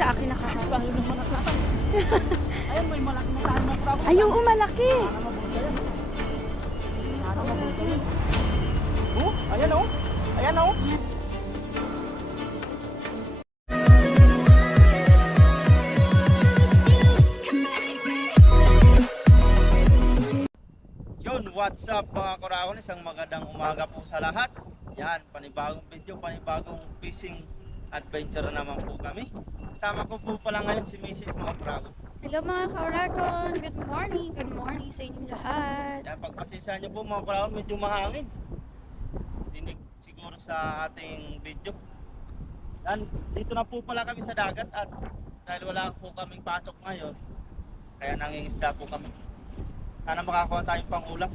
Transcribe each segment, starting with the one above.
sa akin nakahawak. Saan yung malaki? Ayun, may malaki na tayo ng tabo. Ay, oo, malaki. Sana mabulsa yan. Sana mabulsa yan. Oh, ayan oh. Ayan oh. Yun, what's up mga Kuraon? Isang magandang umaga po sa lahat. Yan, panibagong video, panibagong fishing adventure naman po kami. Kasama ko po pala ngayon si Mrs. mga Kuraon. Hello mga kaurakon. Good morning. Good morning sa inyong lahat. Yan, pagpasensya nyo po mga Kuraon, medyo mahangin. Dinig siguro sa ating video. Yan, dito na po pala kami sa dagat at dahil wala po kaming pasok ngayon, kaya nangingisda po kami. Sana makakuha tayong pangulam.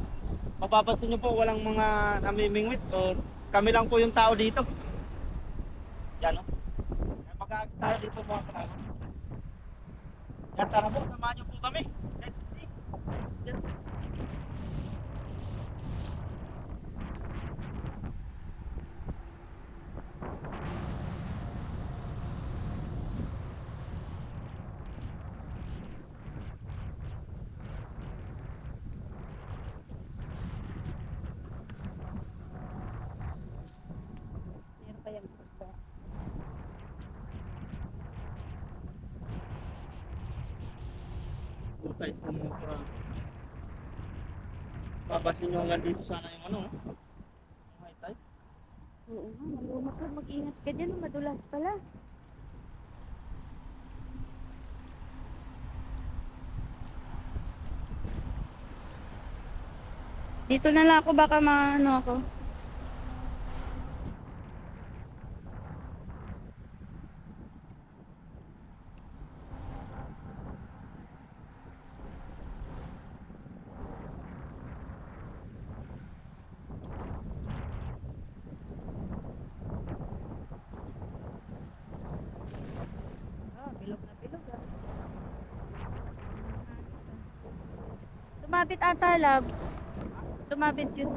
Mapapansin nyo po, walang mga namimingwit o kami lang po yung tao dito. Yan o. Mag-aagis tayo dito mga kalaman. Yan, tara po, samahan nyo po kami. Let's see. Let's go. Meron pa yung isda. Tutay po mga kalaman. Papasin nyo hanggang dito sana yung ano. Yung high tide. Oo nga, malumakad. Mag-ingat ka dyan. Madulas pala. Dito na lang ako. Baka maano ako. Bilog na bilog ah. Sumabit ata, love. Sumabit yun.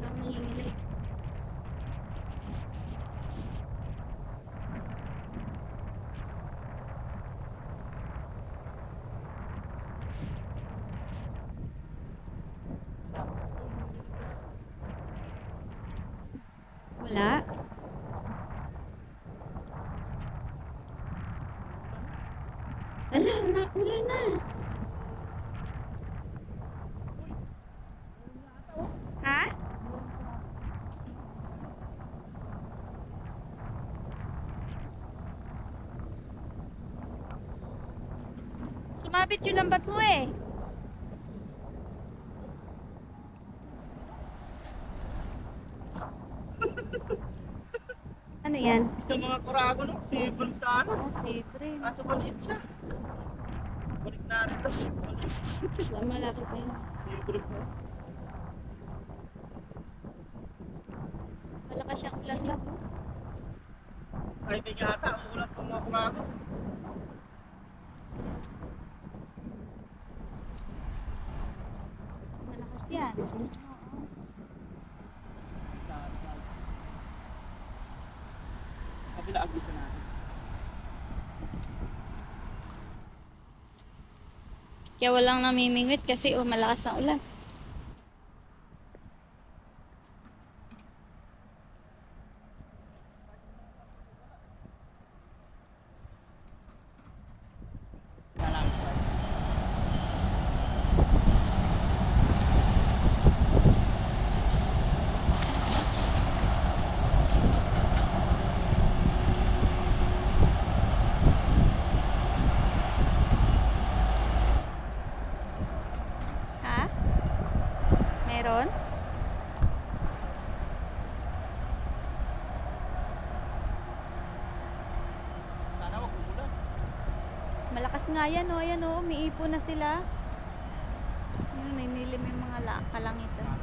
Nang nanginginig. Wala. Wala na. Ha? Sumabit yung lambat mo eh. Ano yan? Sa mga kurago no, sipon sa ano. Ah, siyempre. Kaso maliit siya. Balik natin ito. Malaki pa yun. Sipon po. Malakas siyang ulan lang. Ay, may ata. Ang ulam po mga kurago. Malakas yan. Kabila agisan natin. Kaya walang namimingwit kasi malakas ang ulan. Ha? Meron? Sana wag umulan. Malakas nga yan o. Ayan o. Umiipo na sila. Yun, ninilim yung mga kalangitan.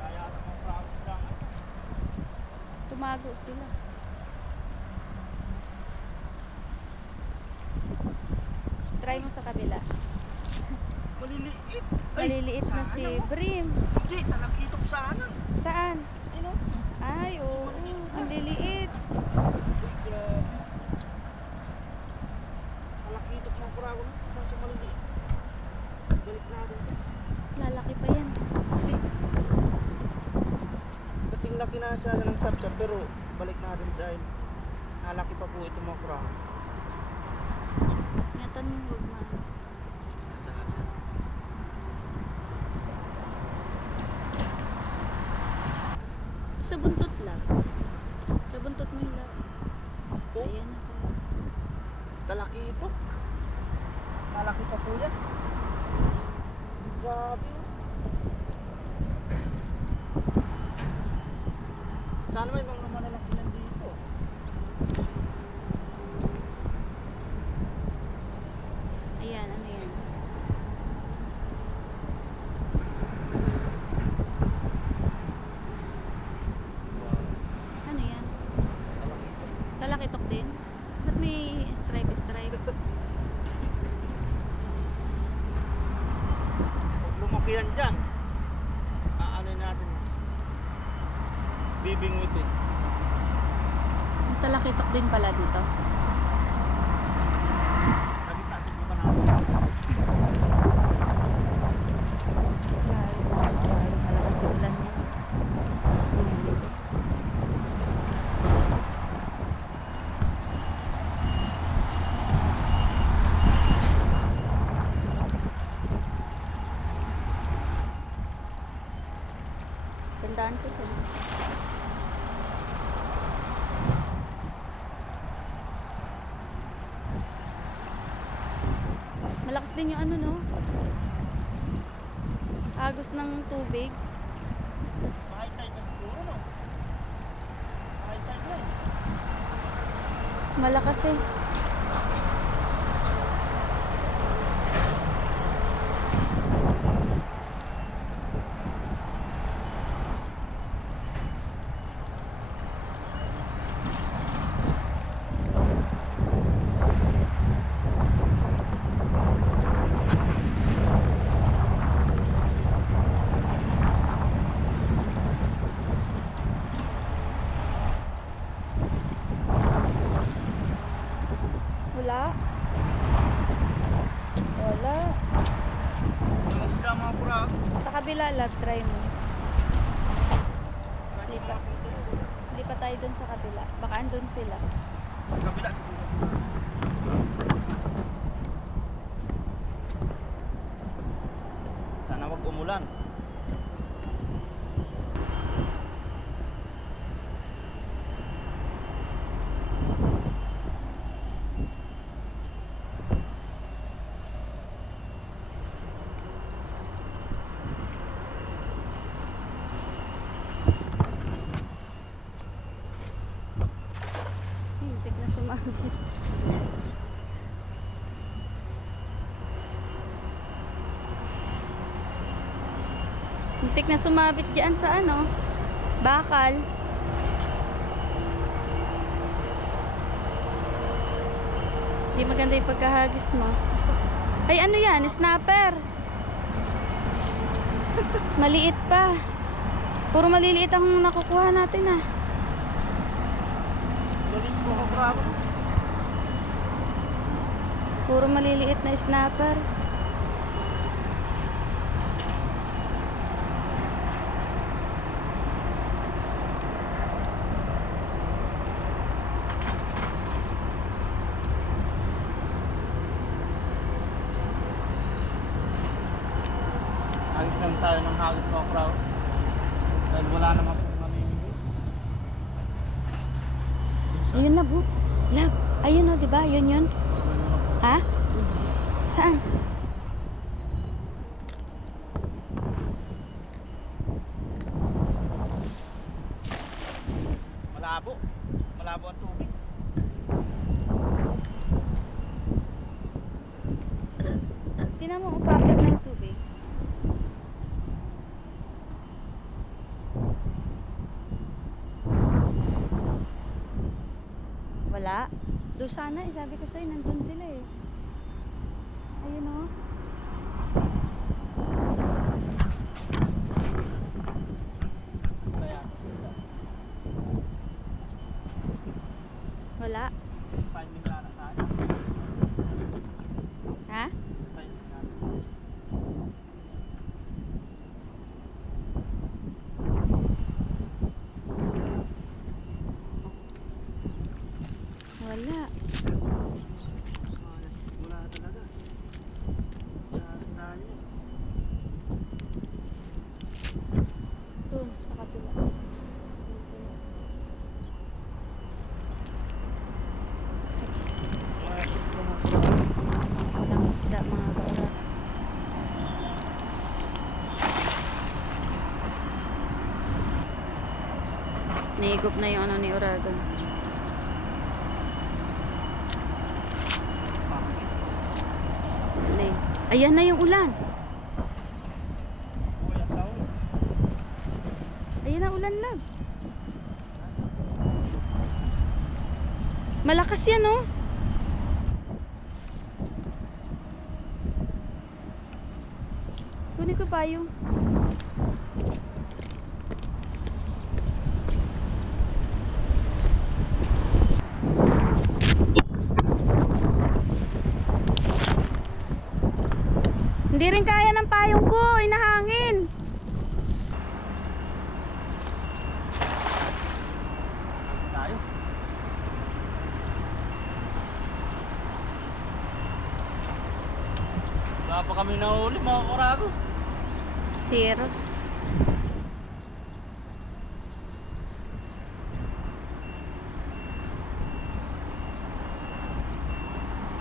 Kaya naman sa amin lang lumago sila. Try mo sa kabila. Maliliit. Maliliit na si sayang, oh. Brim. Hindi, talakitok sana. Saan? Ano? Ay, oo. Ang liliit. Uy, grabe. Talakitok ng kurago na. Kaso maliliit. Balik natin ito. Lalaki pa yan. Hindi. Kasing laki na siya ng sapsap pero balik natin dahil nalaki pa po itong mga kurago. Ingatan mo, huwag ma. Sa buntot lang. Sa buntot mo yung lang. Oh, Ayan ako. talakitok. Nalaki pa po yan. Grabe. Oh. Sana may mga malalaki nandito. Ayan, ano yan? Wow. Ano yan? Talakitok. Lalakitok din? Ba't may stripe? Pag lumaki yan dyan, ano natin yan? Bibingwit eh. May talakitok din pala dito. Sabi pa, sige pa natin. Malakas yung ulan niya. Tandaan ko dyan. Malakas din yung ano, no? Agos ng tubig. High tide na siguro, no? High tide na eh. Malakas eh. Wala. Wala. Mga isda, mga kurago. Sa kabila, love, try mo. Kahit Lipat. mga puto. Hindi pa tayo dun sa kabila. Baka andun sila. Kabila siguro. Sana wag umulan. Hintik na sumabit. Hintik na sumabit dyan sa ano, bakal. Hindi maganda yung pagkahagis mo. Ay, ano yan? Snapper. Maliit pa. Puro maliliit ang nakukuha natin ah. Galing po mga kurago. Puro maliliit na snapper. Hagis lang tayo ng hagis mga kurago. Dahil wala naman pong mamimili. Ayun lab, oh. Lab. Ayun oh, 'di ba? Yun. Ha? Saan? Malabo. Malabo ang tubig. Tingnan mo, upapit na yung tubig. sana eh. Sabi ko sa'yo, nandun sila eh. Ayun o. Kaya, Wala. timing lang na tayo. Ha? Timing lang. Wala. Wala talaga. Yari tayo. Doon, sa kapila. Walang isda mga kaura. Naigop na yung ano ni Uragon. Wala eh. Ayan na yung ulan. Kuya tao. Ayan na ulan na. Malakas yan oh. Kunin ko pa yung hindi rin kaya ng payong ko, inahangin. Tayo. Wala pa kami nahuli mga kurago. Zero.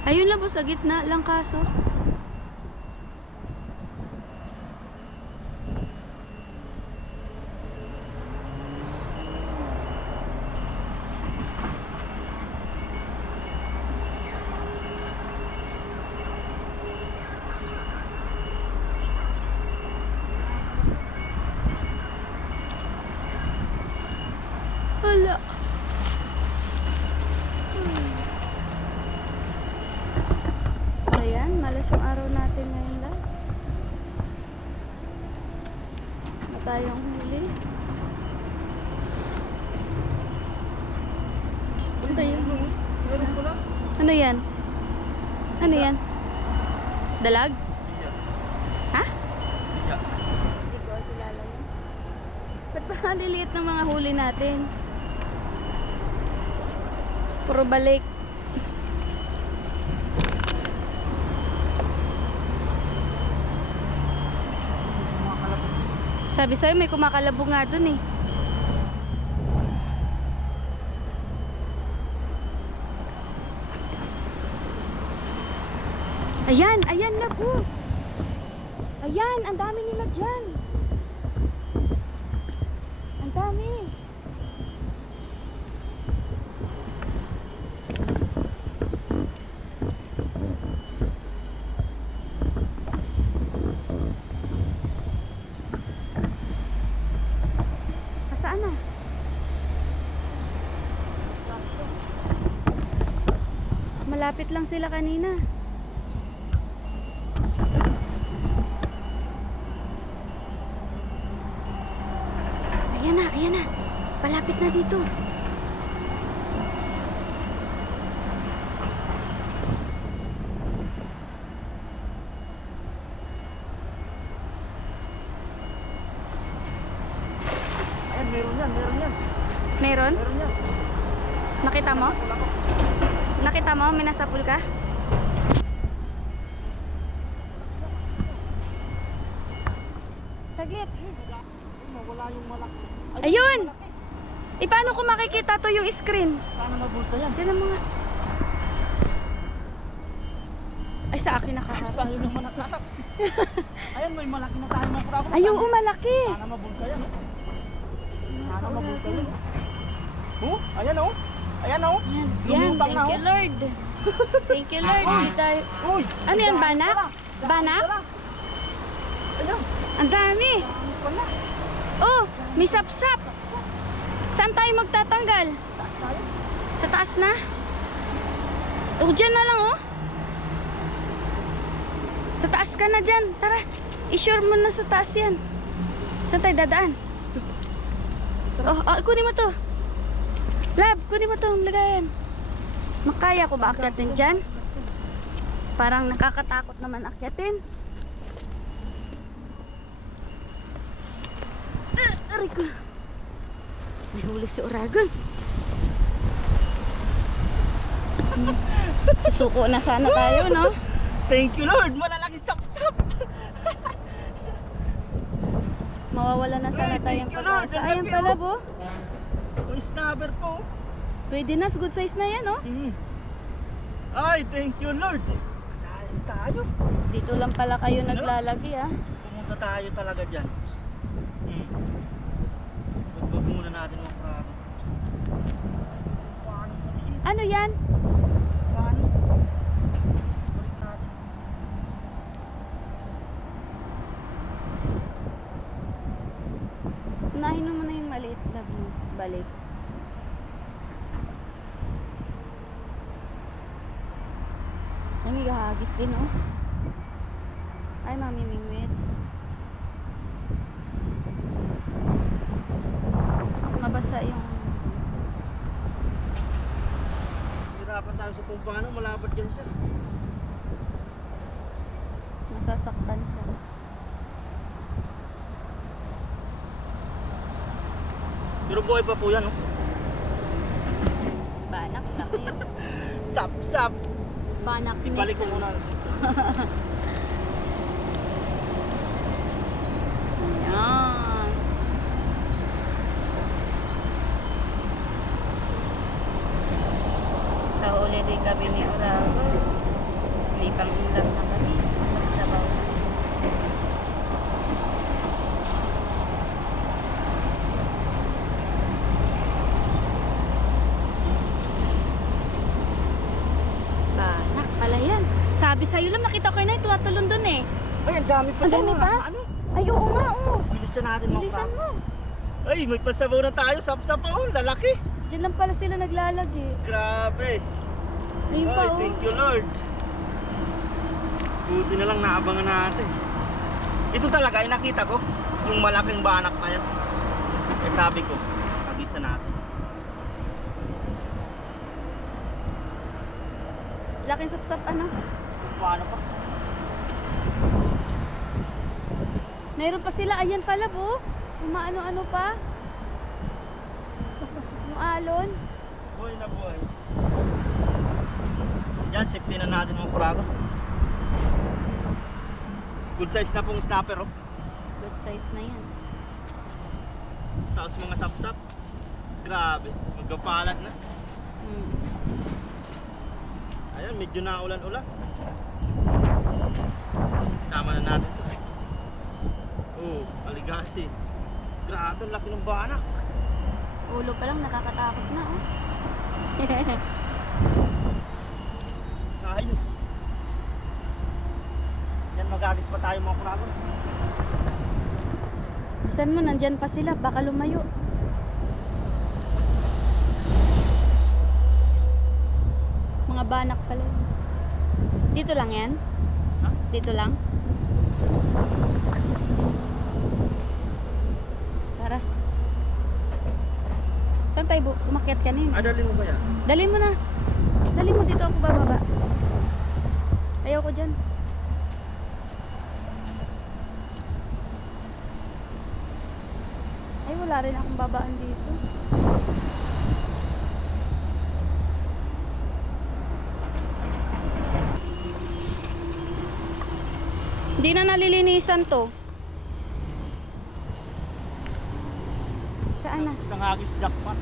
Ayun lang po sa gitna lang kaso. Hala. Ayan, malas yung araw natin ngayon lang. Na tayong huli. Ano yan? Meron ko lang. Ano yan? Ano yan? Dalag? Iya. Ha? Iya. Hindi ko kilala yun. Ba't parang liliit ng mga huli natin? Puro balik. Sabi sa'yo may kumakalabog nga dun eh. Ayan, ayan na po. Ayan, ang dami nila dyan. Ang dami. Saan na? Malapit lang sila kanina. Ayan na, ayan na. Palapit na dito. Ayan, meron yan, meron yan. Meron? Meron yan. Nakita mo? Nakita mo? May nasa pool ka? Saglit. Wala yung malaki. Ayun! E paano ko makikita to yung screen? Sana mabulsa yan. Yan ang mga... Ay, sa akin nakaharap. Sa'yo naman nakaharap. Ayan, may malaki na tayo mga kurago. Ay, oo, malaki. Sana mabulsa yan. Sana mabulsa yan. Oh, ayan oh. Ayan oh. Yan, yan. Lumutang na, Thank you, oh. Lord. Thank you, Lord. Hindi tayo... Uy! Ano yan, banak? Banak? Ayan. Ang dami. Ano pala? Oh, may sapsap. Saan tayo magtatanggal? Taas tayo. Sa taas na? Oh, dyan na lang, oh. Sa taas ka na dyan. Tara, i-sure mo na sa taas yan. Saan tayo dadaan? Oh, kunin mo to. Lab, kunin mo to. Lagayan. Makaya ko ba akyatin dyan? Parang nakakatakot naman akyatin. Aray ko. May huli si Oragon. Susuko na sana tayo, no? Thank you Lord, malalaki sap-sap. Mawawala na sana Ay, tayong thank you, Lord. pag-asa. Ang Ayan laki, pala, oh. bo. May snapper po. Pwede na, good size na yan, oh. Ay, thank you Lord. Dahil tayo. Dito lang pala kayo naglalagi, ah. Pumunta tayo talaga dyan. Bagbag muna natin mga prago. Paano maliit? Ano yan? Paano? Balik natin. Unahin mo muna yung maliit na balik. Ay, may gahagis din, oh. Ay, mamimingwit. Mabasa yung... Hirapan tayo sa kung paano malapad dyan siya. Masasaktan siya. Pero buhay pa po yan, no? Banak laki. Sap-sap. Banak Ibalik ko muna. Ayan. Kahuli din kami ni Orago. May pang-ulam na kami. Pagsabaw na. Banak pala yan. Sabi sa'yo lang, nakita ko yun ay tuwatulon dun eh. Ay, ang dami pa Ang dyan, dami mga pa? Ano? Ay, oo nga, oo. Bilisan natin mga Bilisan prago. mo. Ay, may pasabaw na tayo. Sap-sap oh, lalaki. Diyan lang pala sila naglalagi. Grabe. Ayun pa, Ay, oh. thank you Lord. Buti na lang naabangan natin. Ito talaga, ay nakita ko. Yung malaking banak na yan. Eh sabi ko, pag-isa natin. Laking sapsap, ano? Kung paano pa. Mayroon pa sila, ayan pala, bo. Umaano-ano pa. Yung alon. Buhay na buhay. Yan, safety na natin mga kurago. Good size na pong snapper, oh. Good size na yan. Tapos mga sapsap. Grabe, magkapalat na. Ayun, medyo naulan-ulan. Sama na natin to. Oh, aligasi. Grabe, ang laki ng banak. Ulo pa lang, nakakatakot na, oh. Ayos. Yan, magagis pa tayo mga kurago. Saan mo, nandyan pa sila, baka lumayo. Mga banak pala yun. Dito lang yan? Ha? Dito lang? Tara. Saan tayo umakyat kanina? Ah, dali mo ba yan? Dali mo na. Dali mo, dito ako bababa. Ayaw ko dyan. Ay, wala rin akong babaan dito. Hindi na nalilinisan to. Saan na? Isang hagis jackpot.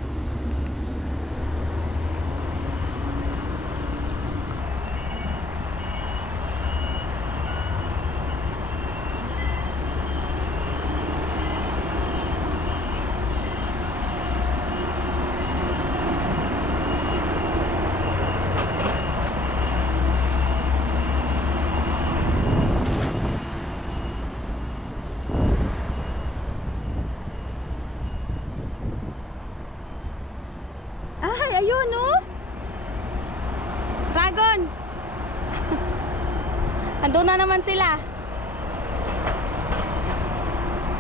Andun na naman sila.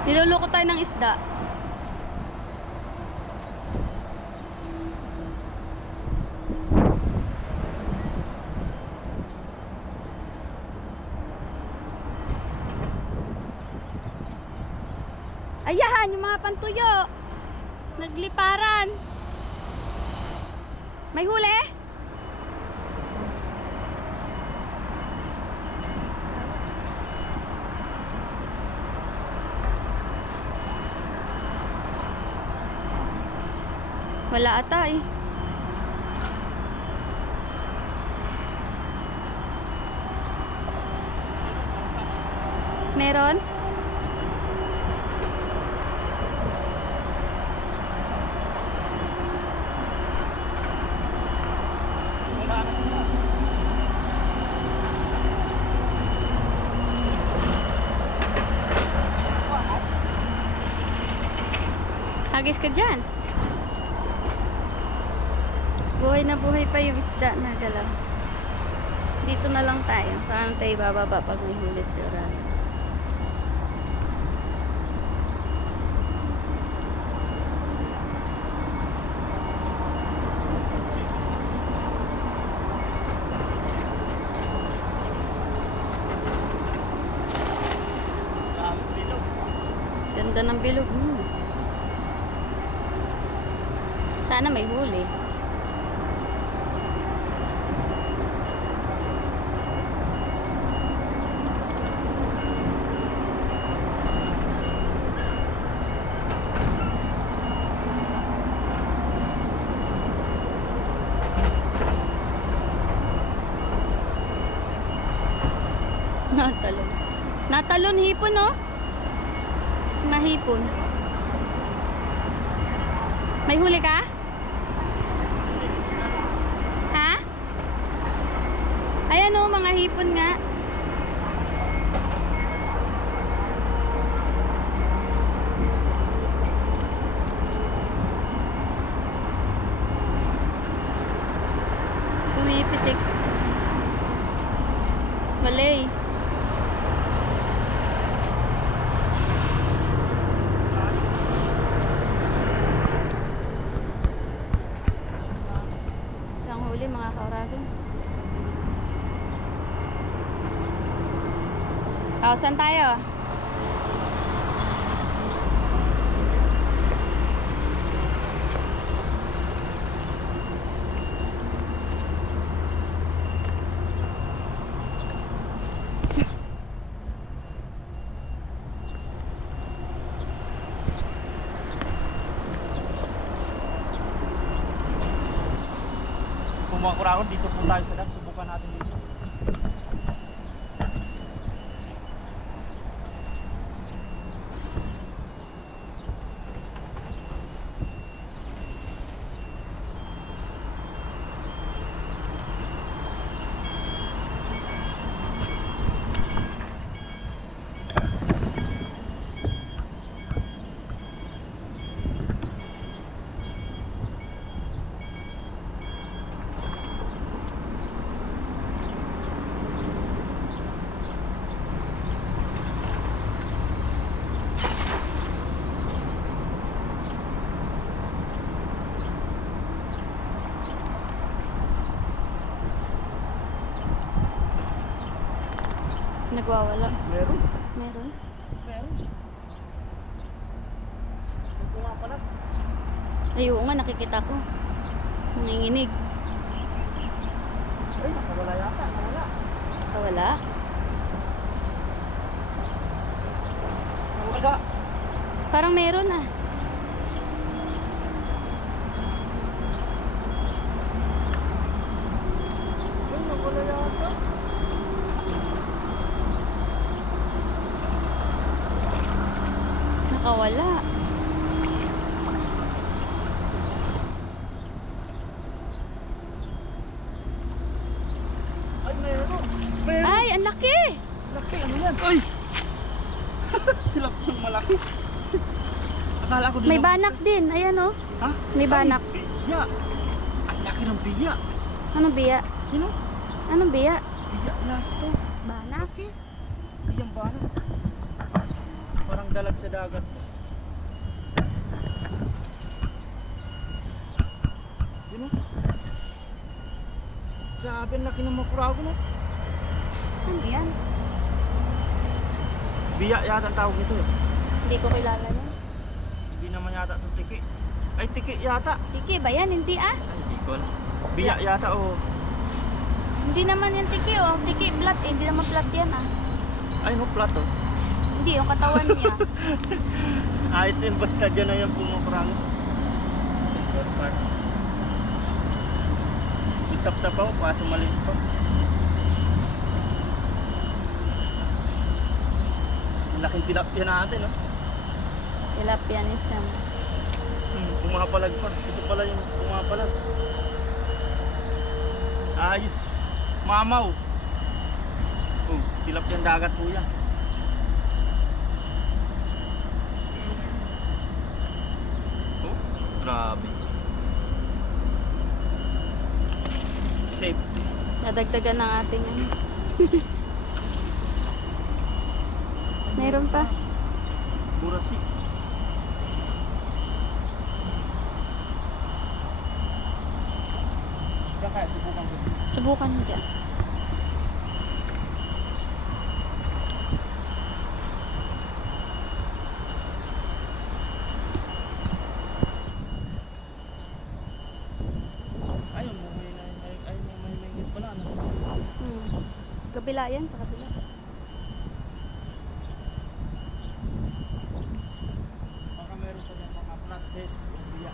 Niluluko tayo ng isda. Ayan, yung mga pantuyo. Nagliparan. May huli? Wala ata eh. Meron? Wala na sila. Hagis ka dyan. Buhay na buhay pa yung isda na galaw. Dito na lang tayo. Saan tayo bababa pag may huli si Orano? Bilog. Ganda ng bilog. Sana may huli. Natalon. Natalon hipon, no? Mahipon. May huli ka? Ha? Ayan, oh, mga hipon nga. Pumipitik. Walay. Ang huli mga kauragon. Saan tayo? Kung mga kurakon, dito po tayo sa dam. Subukan natin dito. Nagwawala. Meron. Meron. Meron. Ito nga pala. Ay, oo nga, nakikita ko. Nanginginig. Ay, nakawala yata. Nakawala. Wala. Nakawala. Parang meron ah. Ay, nakawala yata. Nakawala. Ay, meron. Meron. Ay, ang laki! Laki, ano yan? Ay! Sila po yung malaki. Akala ko din May ang- banak din. Ayan oh. Ha? May banak. Ay, biya. Ang laki ng biya. Anong biya? Yun o? Anong biya? Biya yan to. Banak. laki. Hindi yan banak. Parang dalag sa dagat. Yun o. Grabe, ang laki ng mga kurago no. Ano yan? Biya yata ang tawag nito eh. Hindi ko kilala yan. Hindi naman yata ito tiki. Ay, tiki yata. Tiki ba yan? Hindi ah. Ay, hindi ko alam. Biya yata o. Hindi naman yan tiki oh. Tiki flat eh. Hindi naman flat yan ah. Ay, no, plato. Hindi, yung katawan niya. Ayos din, basta dyan na yung pumukurang. Isap-sap ako, kaso maliit pa. Ang laking tilapia natin, no? Tilapia ni Sam. Pumapalag pa. Ito pala yung pumapalag. Ayos. Mamaw. Tilapia ng dagat po yan. Oh, grabe. Safe. Nadagdagan ng ating ano. Mayroon pa. Burasi. Kaya subukan ko. Subukan mo dyan. Ayun, may pala. Ano? Kabila yan, sa kabila. Baka meron pa dyan mga flathead o biya.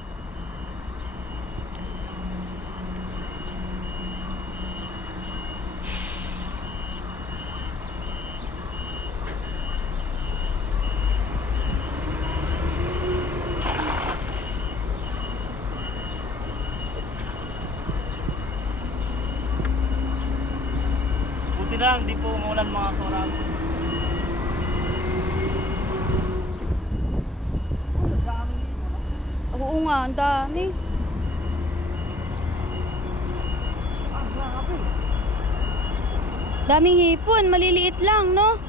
Buti lang, di po umulan mga korang. Oo nga, ang dami. Daming hipon, maliliit lang, no?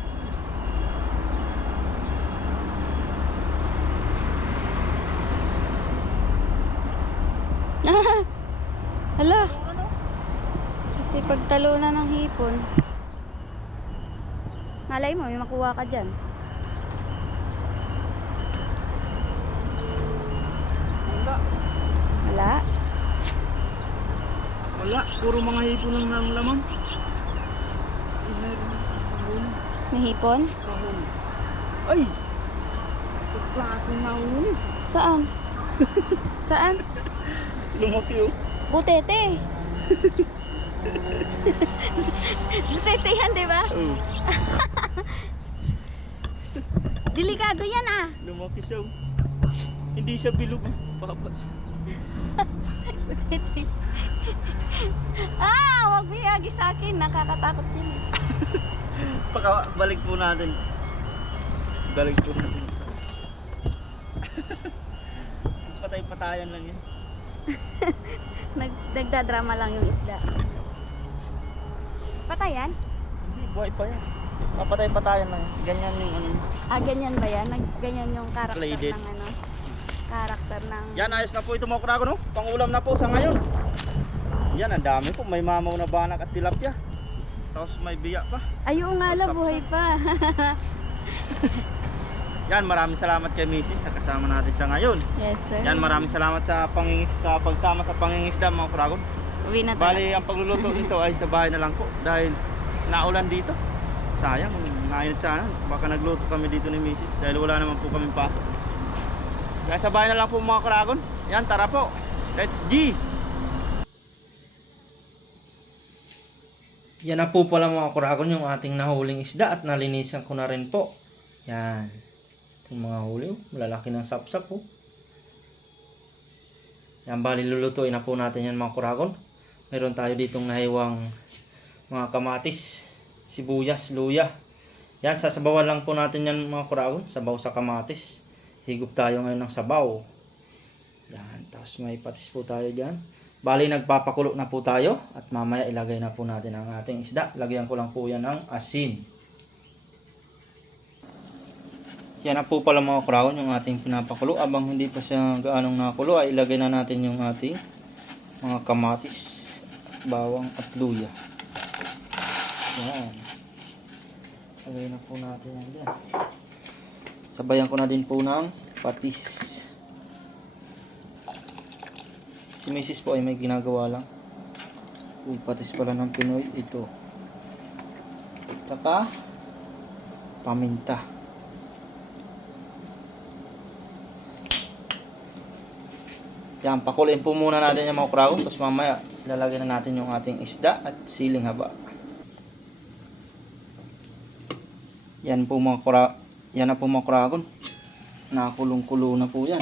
Hala. Kasi pagtalunan ng hipon. Malay mo, may makuha ka dyan. Wala. Wala. Wala, puro mga hipon lang ng lamang. Kahon. May hipon? Kahon. Ay! Ito klaseng nahuli. Saan? Saan? Lumaki oh. Butete. Butete yan, di ba? Oh. Delikado yan ah. Lumaki siya oh. Hindi siya bilog oh. Papas. Butete. Ah, wag mo ihagi sa akin. Nakakatakot yun. Balik po natin. Balik po natin. Patay-patayan lang yan. Nagdadrama lang yung isda. Patayan? Hindi, buhay pa yan. Papatay-patayan lang yan. Ganyan yung ano. Ah, ganyan ba yan? Ganyan yung karakter Plated. ng ano? Karakter ng... Yan, ayos na po ito mga kurago no. Pangulam na po sa ngayon. Yan, ang dami po. May mamaw na banak at tilapia. Tapos may biya pa. Ayun nga lang, Sapsap. buhay pa. Yan, maraming salamat kay Mrs. sa kasama natin sa ngayon. Yes, sir. Yan, maraming salamat sa pagsama sa pangingisda mga kurago. Uwi na tayo. Bali, ang pagluluto nito ay sa bahay na lang po dahil naulan dito. Sayang, nainit sana. Baka nagluto kami dito ni Mrs. dahil wala naman po kami pasok. Kaya sa bahay na lang po mga kuragon. Yan, tara po. Let's G! Yan na po pala mga kuragon yung ating nahuling isda at nalinisan ko na rin po. Yan. Itong mga huli, malalaki ng sapsap po. Yan, bali lulutuin na po natin yan mga kuragon. Meron tayo ditong nahiwang mga kamatis, sibuyas, luya. Yan, sasabawan lang po natin yan mga kuragon. Sabaw sa kamatis. Higop tayo ngayon ng sabaw. Yan, tapos may patis po tayo dyan. Bali nagpapakulo na po tayo. At mamaya ilagay na po natin ang ating isda. Lagyan ko lang po yan ng asin. Yan na po pala mga crown yung ating pinapakulo. Abang hindi pa siya gaanong nakulo ay ilagay na natin yung ating mga kamatis, bawang at luya. Yan. Lagay na po natin yan dyan. Sabayan ko na din po ng patis. Si Mrs. po ay may ginagawa lang. Uy, patis pala ng Pinoy. Ito. Saka paminta. Yan, pakulin po muna natin yung mga kragon. Tapos mamaya, lalagyan na natin yung ating isda at siling haba. Yan po yan na po mga kragon. Nakakulong-kulo na po yan.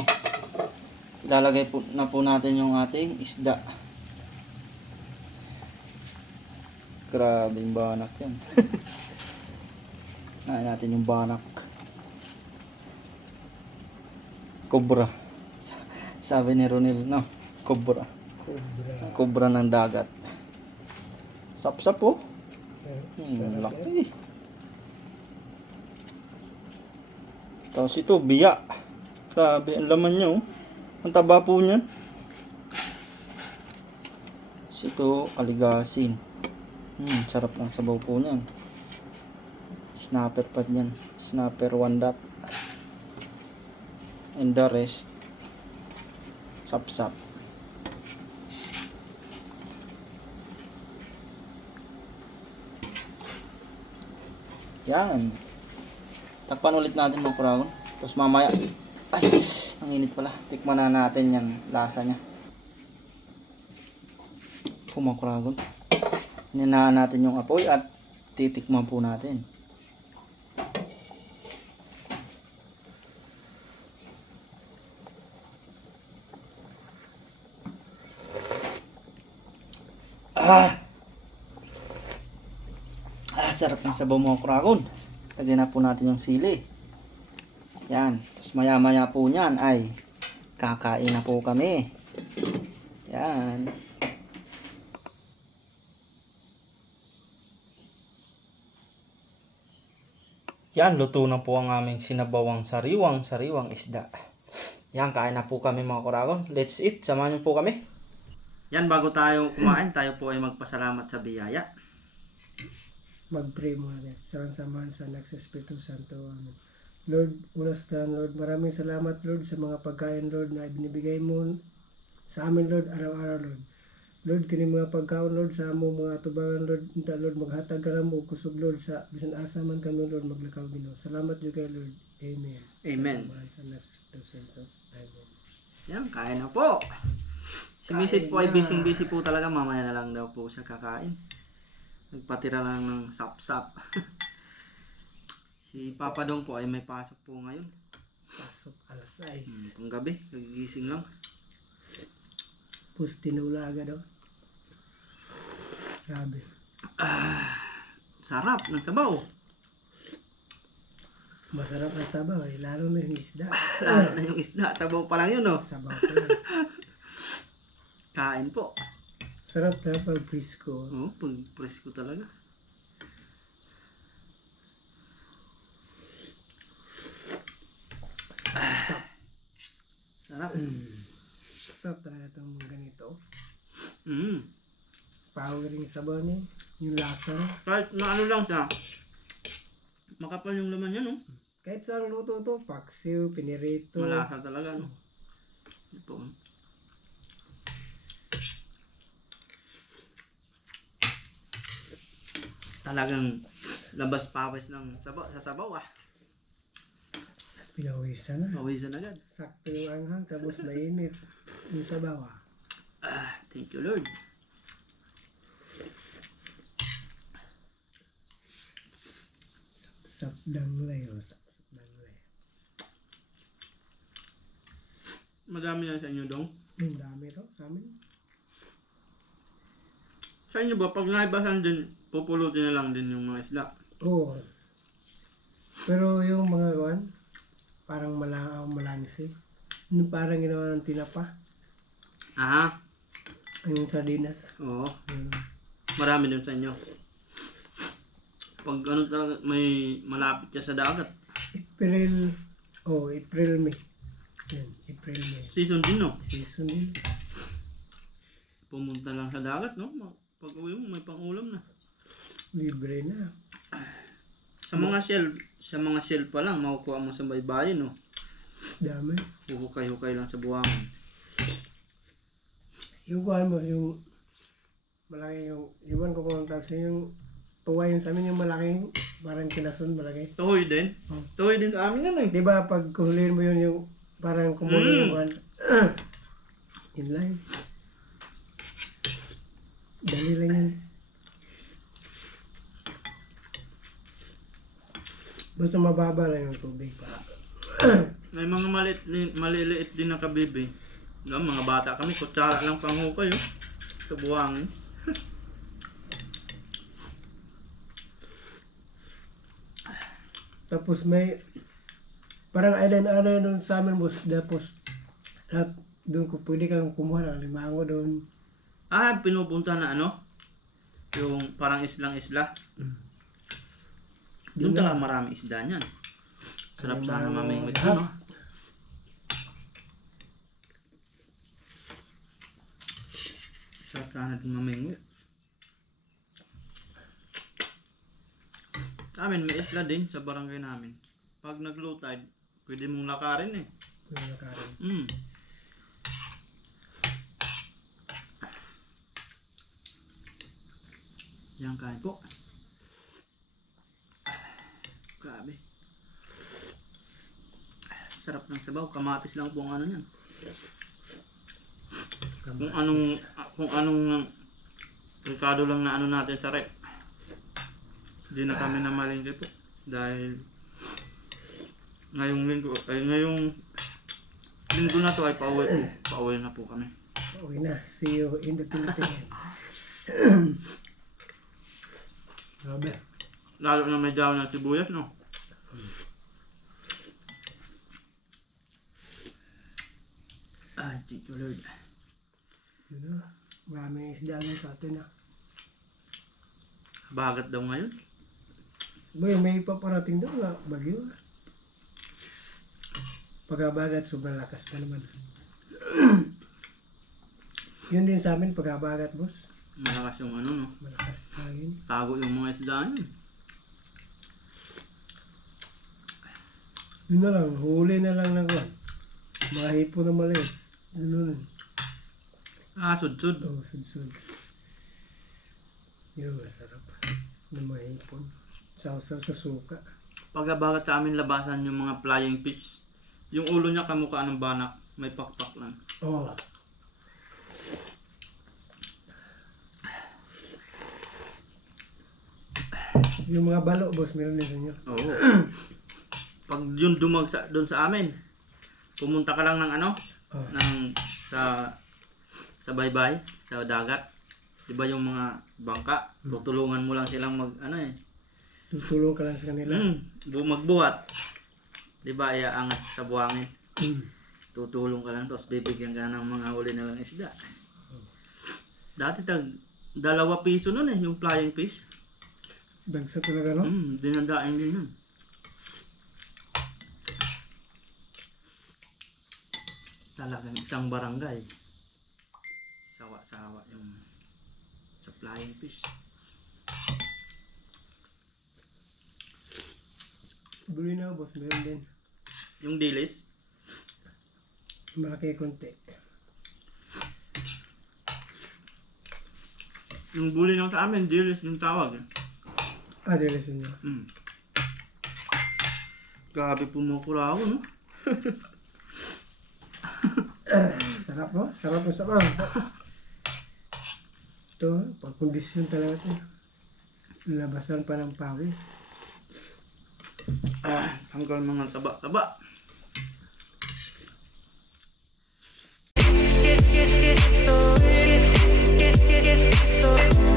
Ilalagay po na po natin yung ating isda. Grabe yung banak yan. Nahin natin yung banak. Cobra. Sabi ni Ronil, no? Cobra. Cobra ng dagat. Sap-sap po. Laki. Tapos ito, biya. Grabe, ang laman niya, oh. Ang taba po niyan. Tapos ito, aligasin. Sarap ng sabaw po niyan. Snapper pa niyan. Snapper 1 dot. And the rest, sap-sap. Yan. Takpan ulit natin mga kragon. Tapos mamaya, ay, ang init pala. Tikman na natin yung lasa niya. Mga kragon. Hinanahan natin yung apoy at titikman po natin. Sarap ng sabaw mga kragon. Lagyan na po natin yung sili. Yan. Tapos maya maya po nyan ay kakain na po kami. Yan. Yan, luto na po ang aming sinabawang sariwang isda. Yan, kain na po kami mga kragon. Let's eat. Samahan niyo po kami. Yan, bago tayo kumain, tayo po ay magpasalamat sa biyaya. Mag-pray muna natin. Samahan sa next Espiritu Santo. Amen. Lord, una sa Lord, maraming salamat Lord sa mga pagkain Lord na ibinibigay mo sa amin Lord, araw-araw Lord. Lord, kini mga pagkaon Lord sa among mga tubangan Lord, unta Lord, maghatag ka na mo kusog Lord sa bisan asa man kami Lord maglakaw Ginoo. Salamat jud kay Lord. Amen. Amen. Samahan sa next Espiritu Santo. Amen. Yan, kain na po. Si Mrs. po ay busy po talaga. Mamaya na lang daw po siya kakain. Nagpatira lang ng sap-sap. Si Papa Dong po ay may pasok po ngayon. Pasok alas 6. Pang gabi, nagigising lang. Pus tinulaga daw. Grabe. Sarap ng sabaw. Masarap ang sabaw eh. Lalo na yung isda. Lalo na yung isda. Sabaw pa lang yun, no? Sabaw pa lang. Kain po. Sarap na pag presko. Oo, pag presko talaga. Sarap. Sarap talaga itong ganito. Mm. Power yung sabaw niya. Yung lasa niya. Kahit na ano lang siya. Makapal yung laman niya, no? Kahit saan luto to, paksiw, pinirito. Malasa talaga, no? Ito. Talagang labas pawis ng sabaw, sa sabaw, ah. Pinawisan na. Pawisan agad. Sakto yung anghang, tapos mainit. Yung sabaw Thank you, Lord. Sapdanglay o sapdanglay. Madami yan sa inyo, Dong. Yung dami to sa amin. Sa inyo ba, pag naibasan din, pupulutin na lang din yung mga isla? Oo. Pero yung mga kawan, parang malangsi. Yung parang ginawa ng tinapa. Aha. Yung sardinas. Oo. Yung Marami din sa inyo. Pag ano talaga, may malapit siya sa dagat. April Oh, April, May. Yan, April, May. Season din, no? Season din. Pumunta lang sa dagat, no? Pag uwi mo, may pang-ulam na. Libre na. Sa mga shell pa lang, makukuha mo sa baybayin, no? Dami. Hukay-hukay lang sa buwangan. Yung kuhan mo, yung malaki yung, iwan ko kung tawag sa yung tuwa yun sa amin, yung malaki, parang kinason, malaki. Tuhoy din? Oh. Tuhoy din sa amin yan, eh. Di ba pag kuhulihin mo yun, yung parang kumulo yung kuhan, yun lang. Dali lang yun. Basta mababa lang yung tubig pa. May mga maliliit din na kabibi. No, mga bata kami, kutsara lang panghukay, oh. Sa buwangin. Tapos may parang island doon sa amin, boss. Tapos at doon ko pwede kang kumuha ng limango doon. Ah, pinupunta na ano? Yung parang islang-isla. Doon Yun talaga na. marami isda niyan. Sarap Ay, sana mga mamingwit lahat. doon, no? Sarap sana din mamingwit. Sa amin, may isla din sa barangay namin. Pag nag-low tide, pwede mong lakarin, eh. Yung nakarin. Mm. Yan, kain po. Grabe. Sarap ng sabaw. Kamatis lang po ang ano yan. Kung anong Ricardo lang na ano natin sa rep. Hindi na kami namalingki po. Dahil ngayong linggo na to ay pauwi na po kami. Okay na. See you in the Philippines. Grabe. Lalo na may daw ng sibuyas, no? Ay, thank you Lord. Yun na. Maraming isda lang sa atin na. Bagat daw ngayon. Boy, may paparating daw nga. Bagyo. Pagkabagat, sobrang lakas na naman. Yun din sa amin, pagkabagat, boss. Malakas yung ano, no? Malakas hangin. Tago yung mga isda niyo. Yun na lang, huli na lang ng kuwan. Mga hipo na maliit. Ano nun? Ah, sud-sud. Oo, sud-sud. Yun, masarap. Ng mga hipon. Sausaw sa suka. Pagkabagat sa amin labasan yung mga flying fish. Yung ulo niya kamukha ng banak. May pakpak lang. Oo. Yung mga balo, boss, meron din sa inyo. Oo. Pag yun doon sa amin, pumunta ka lang ng ano, Oh. ng sa baybay, sa dagat. 'Di ba yung mga bangka, tutulungan mo lang silang mag ano eh. Tutulong ka lang sa kanila. Magbuhat. 'Di ba iaangat sa buhangin. Mm. Tutulong ka lang tapos bibigyan ka ng mga huli na lang isda. Dati tag 2 piso noon eh, yung flying fish. Dagsa talaga, no? Dinadaing din yun. Talagang isang barangay. Sawa-sawa yung sa flying fish. Buli na, boss, meron din. Yung dilis, Malaki konti. yung buli ng sa amin, dilis yung tawag. Ah, dilis nyo. Grabe pumukula ako, no? Sarap, no? Sarap mo sa pang. Ito, pagkondisyon talaga ito. Labasan pa ng pawis. Hanggang mga taba-taba. Get